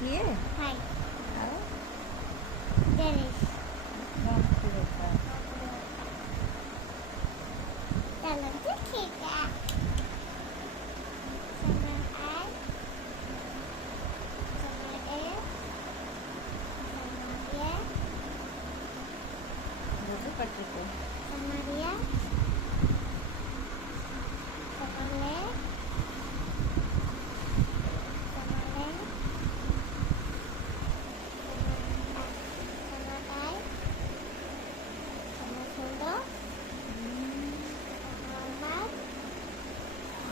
କିଏ? ଭାଇ ଆଉ ଡେନିସ୍ ବାପରେ ବାପା। ଚାଲନ୍ତୁ ଠିକ ସମୟ ଆଇ ସମୟ ଏ ସମୟ ଏ ଜୋରରେ ପାଟିରେ କହ। Samaria, Samale, Samale, Samadai, Samasondo, Samarmat,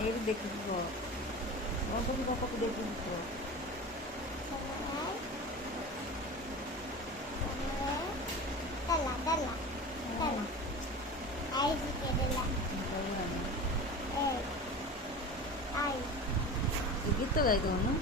ଏଇଠି ଦେଖିକି କହ। ଗଣପତି ବାପାକୁ ଦେଖିକି କହ। Samadai, Samale, Dala, Dala, Dala, I ke Dala, ଭଗବାନ। I, ତୁ ଗୀତ ଗାଇ ଦଉନୁ।